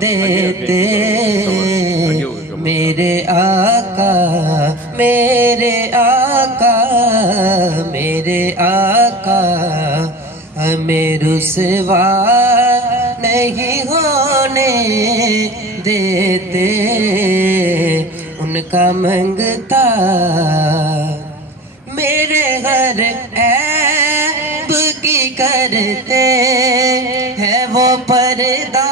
دیتے میرے آقا میرے آقا میرے آقا ہمیں رسوا نہیں ہونے دیتے ان کا منگتا میرے گھر عیب کی کرتے ہے وہ پردہ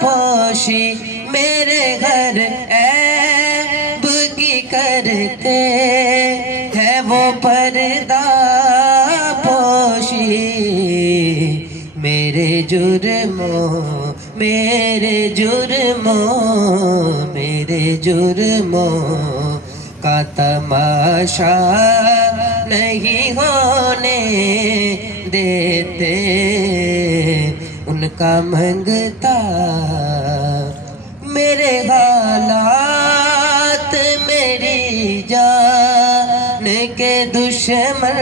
پوشی میرے گھر عیب کی کرتے ہے وہ پردہ پوشی میرے جرموں کا تماشا نہیں ہونے دیتے ان کا منگتا میرے حالات میری جان کے دشمن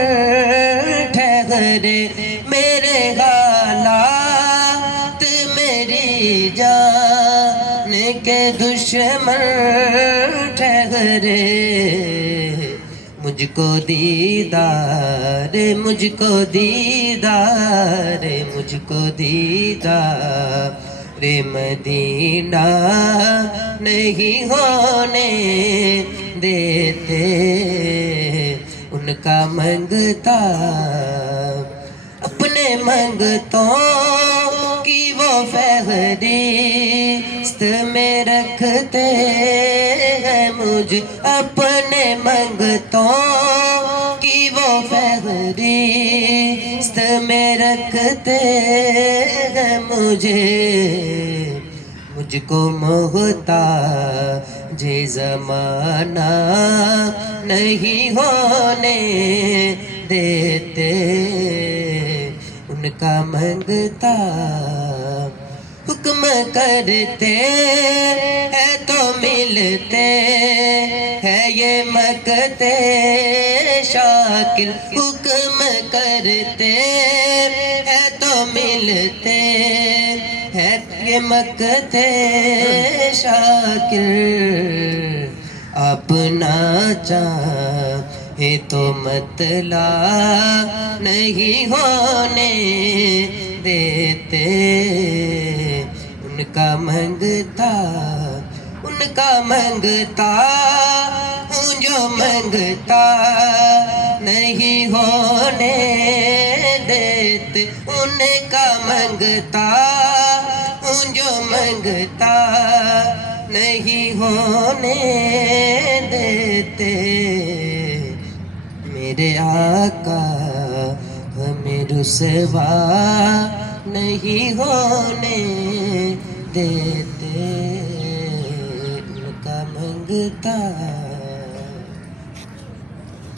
ٹھہرے میرے حالات میری جان کے دشمن ٹھہرے مجھ کو دیدار مدینہ نہیں ہونے دیتے ان کا منگتا اپنے منگتوں کی وہ فہرست میں رکھتے ہیں مجھ اپنے منگتوں کی وہ فہرست میں رکھتے ہیں مجھ کو محتاج زمانہ نہیں ہونے دیتے ان کا منگتا حکم کرتے ہیں تو ملتے ہے یہ مکتے شاکر حکم کرتے ہیں تو ملتے ہے یہ مکتے شاکر اپنا چاہے تو مطلع نہیں ہونے دیتے ان کا منگتا ہوں جو منگتا نہیں ہونے دیتے ان کا منگتا ہوں جو منگتا نہیں ہونے دیتے میرے آقا ہمیں رسوا نہیں ہونے دیتے ان کا منگتا